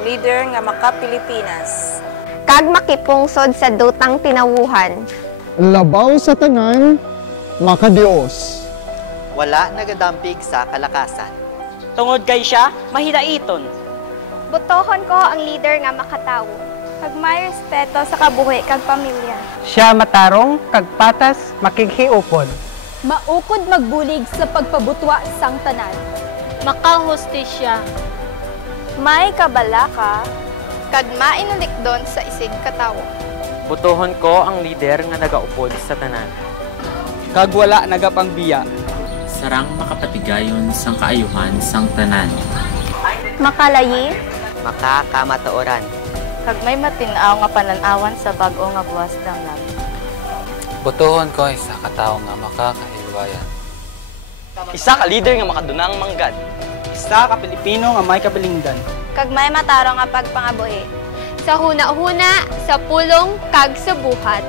ang leader nga maka-Pilipinas. Kag makipungsod sa dutang tinawuhan. Labaw sa tanan, maka-Dios. Wala nagadampig sa kalakasan. Tungod kay siya, mahidaiton. Butohon ko ang leader nga makatawo. Kag may respeto sa kabuhi kag pamilya. Siya matarong, kag patas, makighiupod. Maukod magbulig sa pagpabutwa sang tanan. Makahustisya. May kabalaka. Kag mainulikdon sa isig katawo. Butohon ko ang lider nga nagaupod sa tanan. Kag wala nagapangbiya. Sarang makapatigayon sang kaayuhan sang tanan. Makalayi. Makakamataoran. Kag may matinaw nga pananawan sa bag-o nga buwas damnam. Butuhon ko isa ka tawo nga makakahilwayan. Isa ka leader nga makadunang manggad. Isa ka Pilipino nga may kabilingdan. Kag may matarong nga pagpangabuhi. Sa huna-huna, sa pulong, kag sa buhat.